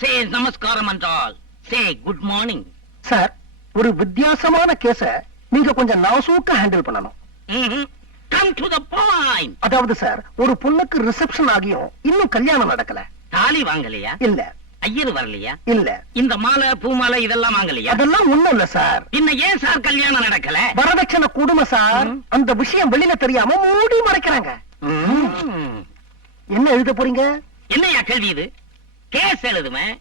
சே நமஸ்காரம் என்றால். சே good morning sir ஒரு வித்தியாசமான கேஸ நீங்க கொஞ்சம் நாசூக்க ஹேண்டில் பண்ணணும். கம் டு த பாயிண்ட் அதாவது சார் ஒரு பொண்ணுக்கு ரிசப்ஷன் ஆகியும் இன்னும் கல்யாணம் நடக்கல. தாலி வாங்கலையா? இல்ல. ஐயர் வரலையா? இல்ல. இந்த மாலை பூ மாலை இதெல்லாம் வாங்கலையா? அதெல்லாம் ஒண்ணும் இல்ல சார். இன்னும் ஏன் சார் கல்யாணம் நடக்கல? வரதட்சணை கொடுமை சார். அந்த விஷயம் வெளியில தெரியாம மூடி மறைக்கிறாங்க. என்ன எழுத போறீங்க? என்னையா கேள்வி இது? கேஸ் எழுதுவேன்.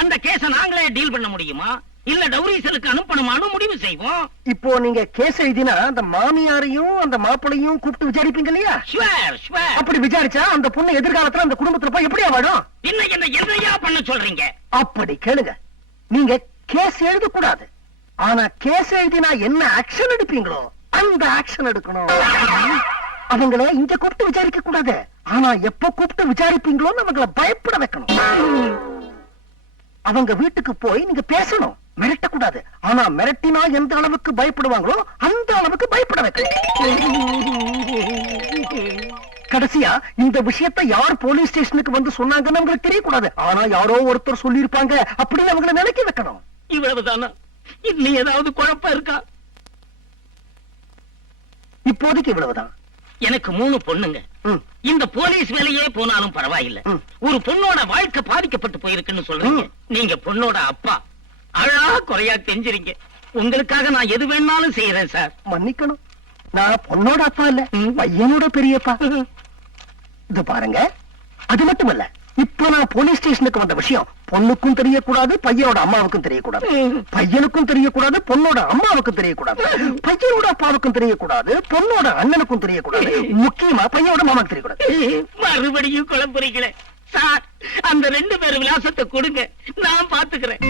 அந்த கேஸ நாங்களே டீல் பண்ண முடியுமா? இல்ல டௌரிசலுக்கு அனுப்பணுமான்னு முடிவு செய்வோம். இப்போ நீங்க கேஸ் எழுதினா அந்த மாமியாரையும் அந்த மாப்பிளையும் கூப்பிட்டு விசாரிப்பீங்க இல்லையா? ஷுவர் ஷுவர் அப்படி விசாரிச்சா அந்த பொண்ணு எதிர்காலத்துல அந்த குடும்பத்துல போய் எப்படியா வாடும் இன்னைக்கு என்ன என்னையா பண்ண சொல்றீங்க? அப்படி கேளுங்க. நீங்க கேஸ் எழுத கூடாது ஆனா கேஸ் எழுதினா என்ன ஆக்ஷன் எடுப்பீங்களோ அந்த ஆக்ஷன் எடுக்கணும். அவங்கள இங்க கூப்பிட்டு விசாரிக்க கூடாது. ஆனா எப்ப கூப்பிட்டு விசாரிப்பீங்களோன்னு அவங்கள பயப்பட வைக்கணும். அவங்க வீட்டுக்கு போய் நீங்க பேசணும். மிரட்டக்கூடாது. ஆனா மிரட்டினா எந்த அளவுக்கு பயப்படுவாங்களோ அந்த அளவுக்கு பயப்பட வைக்கணும். கடைசியா இந்த விஷயத்தை யார் போலீஸ் ஸ்டேஷனுக்கு வந்து சொன்னாங்கன்னு அவங்களுக்கு தெரியக்கூடாது. ஆனா யாரோ ஒருத்தர் சொல்லியிருப்பாங்க அப்படின்னு அவங்கள நினைக்க வைக்கணும். இவ்வளவுதானா? இன்னும் ஏதாவது குழப்பம் இருக்கா? இப்போதைக்கு இவ்வளவுதான். எனக்கு மூணு பொண்ணுங்க. இந்த போலீஸ் வேலையே போனாலும் பரவாயில்ல. ஒரு பொண்ணோட வாழ்க்கை பாதிக்கப்பட்டு போயிருக்குன்னு சொல்றீங்க. நீங்க பொண்ணோட அப்பா. அழா குறையா கெஞ்சுறீங்க. உங்களுக்காக நான் எது வேணாலும் செய்யறேன் சார். மன்னிக்கணும். நான் பொண்ணோட அப்பா இல்ல. பையனோட பெரியப்பா. இது பாருங்க. அது மட்டுமல்ல இப்ப நான் போலீஸ் ஸ்டேஷனுக்கு வந்த விஷயம். பொண்ணுக்கும் தெரியக்கூடாது பையனோட அம்மாவுக்கும் தெரியக்கூடாது. பையனுக்கும் தெரியக்கூடாது பொண்ணோட அம்மாவுக்கும் தெரியக்கூடாது. பையனோட அப்பாவுக்கும் தெரியக்கூடாது பொண்ணோட அண்ணனுக்கும் தெரியக்கூடாது. முக்கியமா பையனோட மாமாவுக்கு தெரியக்கூடாது. மறுபடியும் குழம்புறீங்களே சார் அந்த ரெண்டு பேர் விலாசத்தை கொடுங்க. நான் பாத்துக்கிறேன்.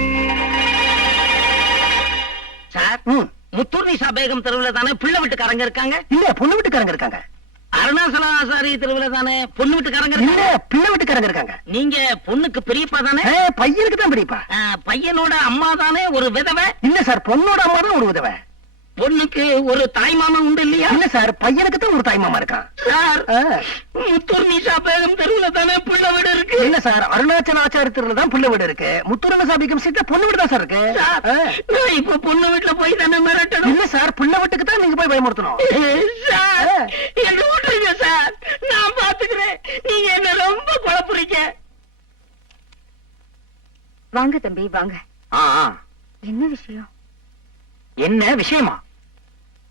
சார் ம். முத்தூர் நிசா பேகம் தெருவுல தானே பிள்ளை வீட்டுக்காரங்க இருக்காங்க? இல்ல பொண்ணு வீட்டுக்காரங்க இருக்காங்க. அருணாசலாசாரி தெருவுல தானே? பொண்ணு வீட்டுக்காரங்க இல்ல பிள்ளை வீட்டுக்காரங்க இருக்காங்க. நீங்க பொண்ணுக்கு பெரியப்பா தானே? பையனுக்கு தான் பெரியப்பா. பையனோட அம்மா தானே ஒரு விதவை? இல்ல சார் பொண்ணோட அம்மா தான் ஒரு உதவ பொண்ணுக்கு ஒரு தாய் மாமன் உண்டு இல்லையா? இல்ல சார் பையனுக்கு தான் ஒரு தாய் மாமா இருக்கான். சார். முத்தூர் நிஷா பேகம் தெருவுல தானே பிள்ளை வீடு இருக்கு? இல்ல சார் அருணாச்சல ஆச்சாரத்துல தான் பிள்ளை வீடு இருக்கு. முத்துரங்க சாபிக்கம் சீட்ல பொண்ணு வீடு தான் சார் இருக்கு. நான் இப்ப பொண்ணு வீட்டுல போய் தானே மிரட்டணும்? இல்ல சார் பிள்ளை வீட்டுக்கு தான் நீங்க போய் பயமுறுத்தணும். சார் என்ன விட்டுருங்க சார்? நான் பாத்துக்கிறேன். நீங்க என்ன ரொம்ப குழப்புறீங்க. வாங்க தம்பி வாங்க. ஆ, ஆ. என்ன விஷயம்? என்ன விஷயமா?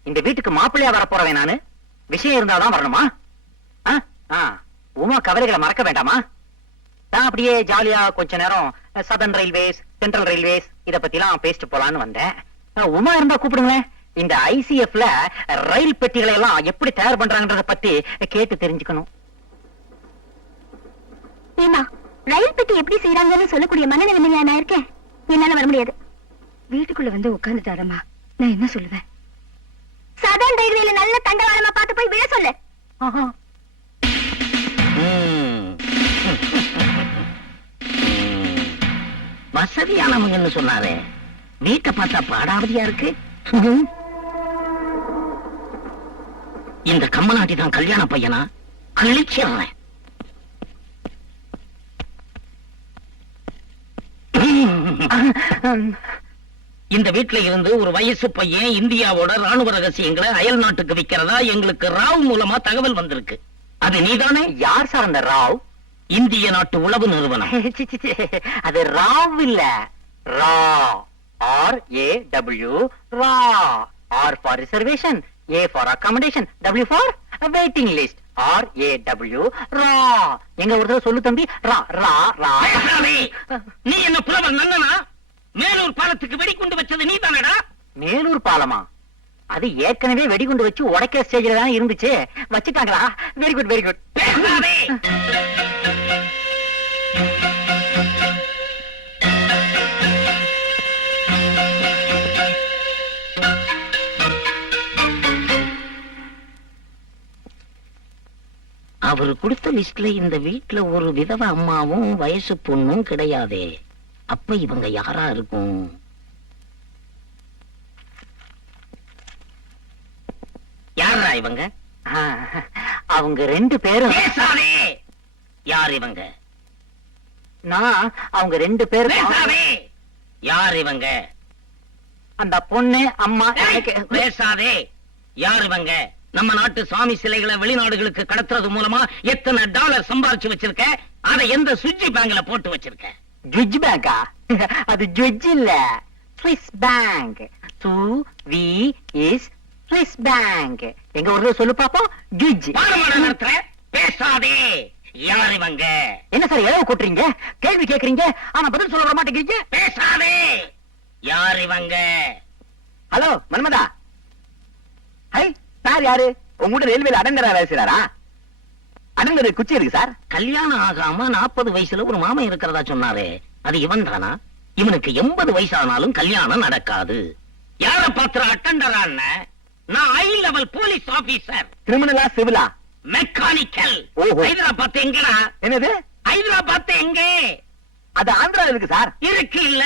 இந்த வீட்டுக்கு மாப்பிள்ளையா வர போறவன் நானு? விஷயம் இருந்தாதான் வரணுமா. உமா கவலைகளை மறக்க வேண்டாமா? நான் அப்படியே ஜாலியா கொஞ்ச நேரம் சதர்ன் ரயில்வேஸ் சென்ட்ரல் ரயில்வேஸ் இத பத்தி எல்லாம் பேசிட்டு போலான்னு வந்தேன். உமா இருந்தா கூப்பிடுங்களேன். இந்த ஐசிஎஃப்ல ரயில் பெட்டிகளை எல்லாம் எப்படி தயார் பண்றாங்கன்றத பத்தி கேட்டு தெரிஞ்சுக்கணும். ஏமா ரயில் பெட்டி எப்படி செய்யறாங்கன்னு சொல்லக்கூடிய மனநிலைமையா நான் இருக்கேன். என்னால வர முடியாது. வீட்டுக்குள்ள வந்து உட்கார்ந்துட்டாரம்மா. நான் என்ன சொல்லுவேன்? சதன் ரயில்வேல நல்ல தண்டவாளமா பார்த்து போய் விழ சொல்லு. வசதியானவங்கன்னு சொன்னாரே. வீட்டை பார்த்தா பாடாவதியா இருக்கு? இந்த கம்மநாட்டி தான் கல்யாண பையனா? கழிச்சிடுறேன். இந்த வீட்ல இருந்து ஒரு வயசு பையன் இந்தியாவோட ராணுவ ரகசியங்களை அயல் நாட்டுக்கு விக்கிறதா எங்களுக்கு ராவ் மூலமா தகவல் வந்திருக்கு. அது நீதானே? யார் சார் அந்த ராவ்? இந்திய நாட்டு உளவு நிறுவனம். அது ராவ் இல்ல. Raw R A W raw. R for reservation A for accommodation W for waiting list R A W raw. எங்க ஒரு தடவை சொல்லு தம்பி. ரா ரா ரா. நீ என்ன புலவர் நன்னனா? மேலூர் பாலத்துக்கு வெடிகுண்டு வச்சது நீ தானடா மேலூர் பாலமா? அது ஏற்கனவே வெடிகுண்டு வச்சு உடைக்கிற ஸ்டேஜ்ல தான் இருந்துச்சு. வச்சுட்டாங்களா? வெரி குட் வெரி குட் அவர் கொடுத்த லிஸ்ட்ல இந்த வீட்ல ஒரு விதவ அம்மாவும் வயசு பொண்ணும் கிடையாதே. அப்ப இவங்க யாரா இருக்கும்? யாரா இவங்க? அவங்க ரெண்டு பேரும். யார் இவங்க? நான் அவங்க ரெண்டு பேரும். யார் இவங்க? அந்த பொண்ணு அம்மா பேசாதே! யார் இவங்க? நம்ம நாட்டு சுவாமி சிலைகளை வெளிநாடுகளுக்கு கடத்துறது மூலமா எத்தனை டாலர் சம்பாரிச்சு வச்சிருக்க? அதை எந்த சுவிட்ச் பேங்க்ல போட்டு வச்சிருக்க? ஜுஜ் பேங்கா அது ஜுஜ் இல்ல. ஸ்விஸ் பேங்க் சு வி இஸ் ஸ்விஸ் பேங்க் எங்க ஊர்ல சொல்லு பாப்போம். ஜுஜ் பேசாதே. யார் இவங்க? என்ன சார் எவ்வளவு கூட்டுறீங்க? கேள்வி கேக்குறீங்க. ஆனா பதில் சொல்ல மாட்டேங்கிறீங்க. பேசாதே. யார் இவங்க? ஹலோ மன்மதா. ஹை சார் யாரு? உங்க கூட ரயில்வேல அடங்கரா வேலை செய்றாரா? அடங்கர் குச்சி இருக்கு சார்? கல்யாணம் ஆகாம நாற்பது வயசுல ஒரு மாமன் இருக்கிறதா சொன்னாரே. அது இவன் தானா? இவனுக்கு எண்பது வயசானாலும் கல்யாணம் நடக்காது. யார பாத்திர அட்டண்டரான நான் ஹை லெவல் போலீஸ் ஆபீசர் கிரிமினலா சிவிலா மெக்கானிக்கல். ஹைதராபாத் எங்கடா? என்னது? ஹைதராபாத் எங்கே? அது ஆந்திரால இருக்கு சார்? இருக்கு இல்ல.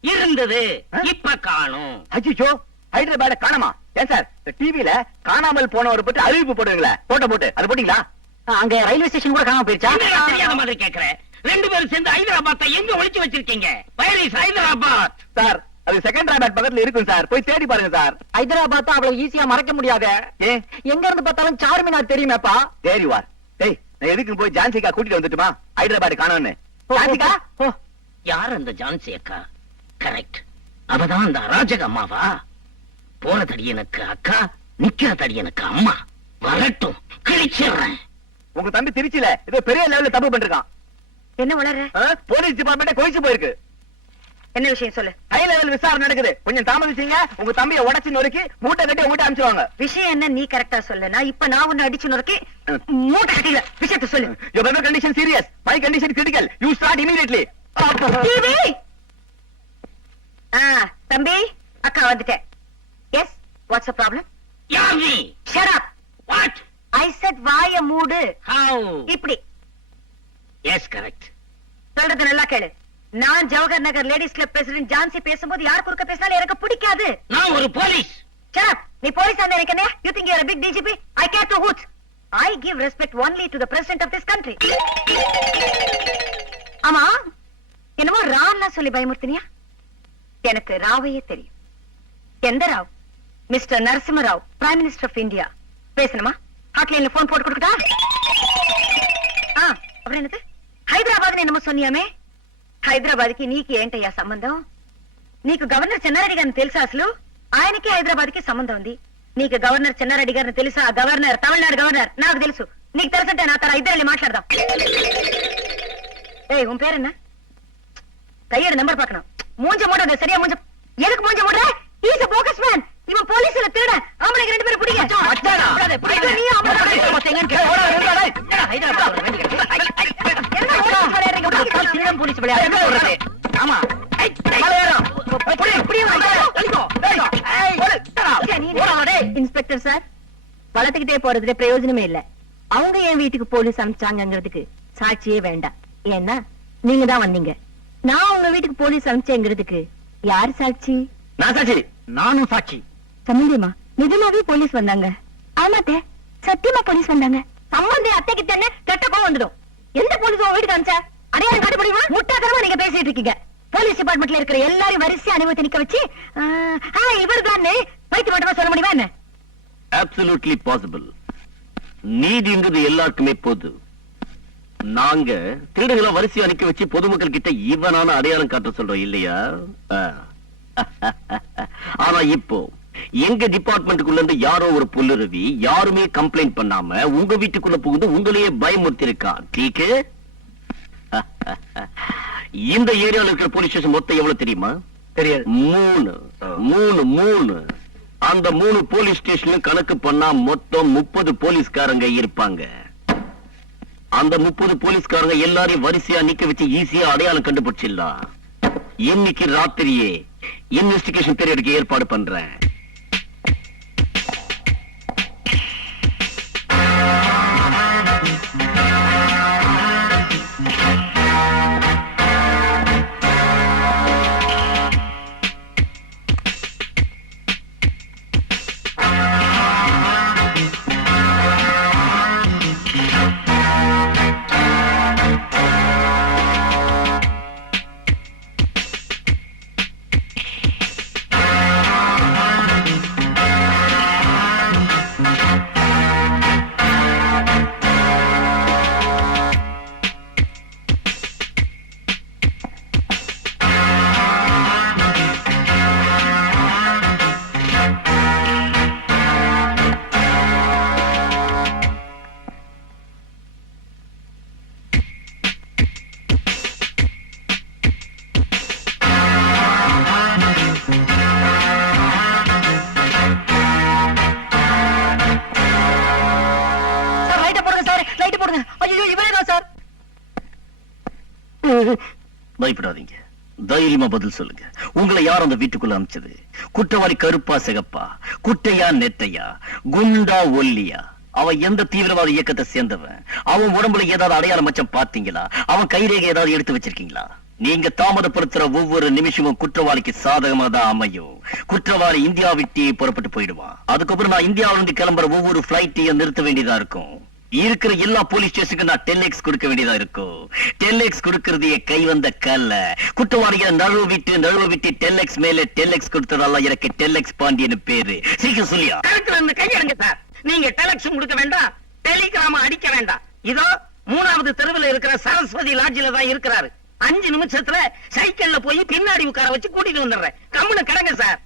இருந்தது? இப்ப காணும். அச்சிச்சோ ஹைதராபாத் காணாமா? ஏன் சார் டிவில காணாமல் போனவர் பற்றி அறிவிப்பு போடுவீங்களா? போட்டோ போட்டு அது போட்டீங்களா? அங்க ரயில்வே ஸ்டேஷன் கூட காணாம போயிருச்சா? தெரியாத மாதிரி கேக்குற ரெண்டு பேரும் சேர்ந்து ஹைதராபாத்தை எங்க ஒளிச்சு வச்சிருக்கீங்க? இஸ் ஹைதராபாத் சார் அது செகண்ட் ராபேட் பக்கத்துல இருக்கும் சார். போய் தேடி பாருங்க சார். ஹைதராபாத் அவ்வளவு ஈஸியா மறக்க முடியாத. ஏ? எங்க இருந்து பார்த்தாலும் சார்மினார் தெரியுமேப்பா? தேடி வார் டேய் நான் எதுக்கு போய் ஜான்சிகா கூட்டிட்டு வந்துட்டுமா? ஹைதராபாத் காணோன்னு. ஜான்சிகா ஓ, யார் அந்த ஜான்சி அக்கா? கரெக்ட் அவதான் அந்த அராஜக அம்மாவா? போற தடியனுக்கு அக்கா நிக்கிற தடியனுக்கு அம்மா. வரட்டும். கிழிச்சிடுறேன். உங்க தம்பி திருச்சியில ஏதோ பெரிய லெவல்ல தப்பு பண்ணிருக்கான். என்ன வளர ஆ? போலீஸ் டிபார்ட்மெண்ட் கொதிச்சு போயிருக்கு. என்ன விஷயம் சொல்லு? ஹை லெவல் விசாரணை நடக்குது. கொஞ்சம் தாமதிச்சீங்க உங்க தம்பியை உடைச்சு நொறுக்கி மூட்டை கட்டி உங்ககிட்ட அனுப்பிச்சிருவாங்க. விஷயம் என்ன நீ கரெக்டா சொல்லு. நான் இப்ப நான் ஒண்ணு அடிச்சு நொறுக்கி மூட்டை கட்டில விஷயத்த சொல்லு. Your weather condition serious. My condition critical. You start immediately. TV ஆ தம்பி அக்கா வந்துட்டேன். எஸ் வாட்ஸ் ப்ராப்ளம் யார் நீ shut up what I said வாய மூடு. ஹவு இப்படி. எஸ் கரெக்ட் சொல்றது நல்லா கேளு. நான் Jawahar Nagar ladies club president Jhansi பேசும்போது யார் குறுக்க பேசினாலும் எனக்கு பிடிக்காது. நான் ஒரு போலீஸ். Up. நீ போலீஸ் அந்த எனக்கு you think you are big DGP I care to hoots I give respect only to the president of this country. ஆமா? என்னமோ ராவ்லாம் சொல்லி பயமுறுத்தினியா? எனக்கு ராவையே தெரியும். எந்த Rao? Mister Narasimha Rao prime minister of India பேசணுமா? ஹாட்லைன்ல போன் போட்டு கொடுக்கட்டா ஆ அப்புறம் என்னது హైదరాబాద్ என்னமோ சொன்னியாமே హైదరాబాద్కి నీకు ఏంటయ్యా సంబంధం నీకు గవర్నర్ చెన్నారెడ్డి గారిని తెలుసా అసలు ఆయనకి హైదరాబాద్ కి సంబంధం ఉంది నీకు గవర్నర్ చెన్నారెడ్డి గారిని తెలుసా గవర్నర్ తమిళనాడు గవర్నర్ నాకు తెలుసు నీకు తెలుసంటే నా తర ఇద్దరు వెళ్ళి మాట్లాడదాం ஏய் உன் பேர் என்ன கையோட நம்பர் பார்க்கணும் மூஞ்ச மூடாத சரியா மூஞ்ச எதுக்கு மூஞ்ச மூடுற இஸ் a போக்கஸ் மேன் இவன் போலீஸ்ல திருட ஆம்பளைங்க ரெண்டு பேரும் பிடிங்க நீ ஆம்பளை என்ன விளையாடுறீங்க? போலீஸ் ஆமா இன்ஸ்பெக்டர் சார் வளர்த்துக்கிட்டே போறதுல பிரயோஜனமே இல்ல அவங்க என் வீட்டுக்கு போலீஸ் அனுப்பிச்சாங்கிறதுக்கு சாட்சியே வேண்டாம் ஏன்னா நீங்க தான் வந்தீங்க நான் உங்க வீட்டுக்கு போலீஸ் அனுப்பிச்சேங்கிறதுக்கு யார் சாட்சி நான் சாட்சி நானும் சாட்சி சம்பந்தியமா நிஜமாவே போலீஸ் வந்தாங்க. ஆமாத்தே சத்தியமா போலீஸ் வந்தாங்க. சம்பந்தி அத்தைக்கு தானே கெட்ட கோவம் வந்துடும். எந்த போலீஸ் உங்க வீட்டுக்கு அனுப்பிச்சா அடையாளம் காட்ட முடியுமா முட்டாத்தனமா நீங்க பேசிட்டு இருக்கீங்க. போலீஸ் டிபார்ட்மெண்ட்ல இருக்கிற எல்லாரும் வரிசையா அனுபவத்தை நிக்க வச்சு இவர் தான் வைத்து மட்டுமா சொல்ல முடியுமா என்ன? அப்சல்யூட்லி பாசிபிள் நீதின்றது எல்லாருக்குமே பொது. நாங்க திருடுகளை வரிசை அனுப்பி வச்சு பொதுமக்கள் கிட்ட இவனான அடையாளம் காட்ட சொல்றோம் இல்லையா? ஆனா இப்போ எங்க டிபார்ட்மெண்ட்டுக்குள்ள இருந்து யாரோ ஒரு புல்லுருவி யாருமே கம்ப்ளைண்ட் பண்ணாம உங்க வீட்டுக்குள்ள புகுந்து உங்களையே பயமுறுத்தி இருக்கான் டீக்கு? இந்த ஏரியால இருக்கிற போலீஸ் ஸ்டேஷன் மொத்தம் எவ்வளவு தெரியுமா? தெரியாது. மூணு. மூணு மூணு. அந்த மூணு போலீஸ் ஸ்டேஷன்ல கணக்கு பண்ணா மொத்தம் முப்பது போலீஸ்காரங்க இருப்பாங்க. அந்த முப்பது போலீஸ்காரங்க எல்லாரையும் வரிசையா நிக்க வச்சு ஈஸியா அடையாளம் கண்டுபிடிச்சிடலாம். இன்னைக்கு ராத்திரியே இன்வெஸ்டிகேஷன் பீரியடுக்கு ஏற்பாடு பண்றேன். பயப்படாதீங்க. தைரியமா பதில் சொல்லுங்க. உங்களை யார் அந்த வீட்டுக்குள்ள அமைச்சது? குற்றவாளி கருப்பா சிகப்பா? குட்டையா நெட்டையா? குண்டா ஒல்லியா? அவன் எந்த தீவிரவாத இயக்கத்தை சேர்ந்தவன்? அவன் உடம்புல ஏதாவது அடையாளம் மச்சம் பாத்தீங்களா அவன் கைரேகை ஏதாவது எடுத்து வச்சிருக்கீங்களா? நீங்க தாமதப்படுத்துற ஒவ்வொரு நிமிஷமும் குற்றவாளிக்கு சாதகமா தான் அமையும். குற்றவாளி இந்தியா விட்டே புறப்பட்டு போயிடுவான். அதுக்கப்புறம் நான் இந்தியாவிலிருந்து கிளம்புற ஒவ்வொரு பிளைட்டையும் நிறுத்த வேண்டியதா இருக்கும். இருக்கிற எல்லா போலீஸ் ஸ்டேஷனுக்கு நான் டெல்லெக்ஸ் கொடுக்க வேண்டியதா இருக்கும். டெல்லெக்ஸ் கொடுக்கறது என் கை வந்த கல்ல. குற்றவாளிகளை நழுவ விட்டு நழுவ விட்டு டெல்லெக்ஸ் மேல டெல்லெக்ஸ் கொடுத்ததால எனக்கு டெல்லெக்ஸ் பாண்டியன் பேரு. சீக்கிரம் சொல்லியா? கழுத்துல இருந்து கையெடுங்க சார். நீங்க டெலக்ஷன் கொடுக்க வேண்டாம். டெலிகிராம அடிக்க வேண்டாம். இதோ மூணாவது தெருவில் இருக்கிற சரஸ்வதி லாட்ஜில தான் இருக்கிறாரு. அஞ்சு நிமிஷத்துல சைக்கிள்ல போய் பின்னாடி உட்கார வச்சு கூட்டிட்டு வந்துடுறேன். கம்முன்னு கிடங்க சார்.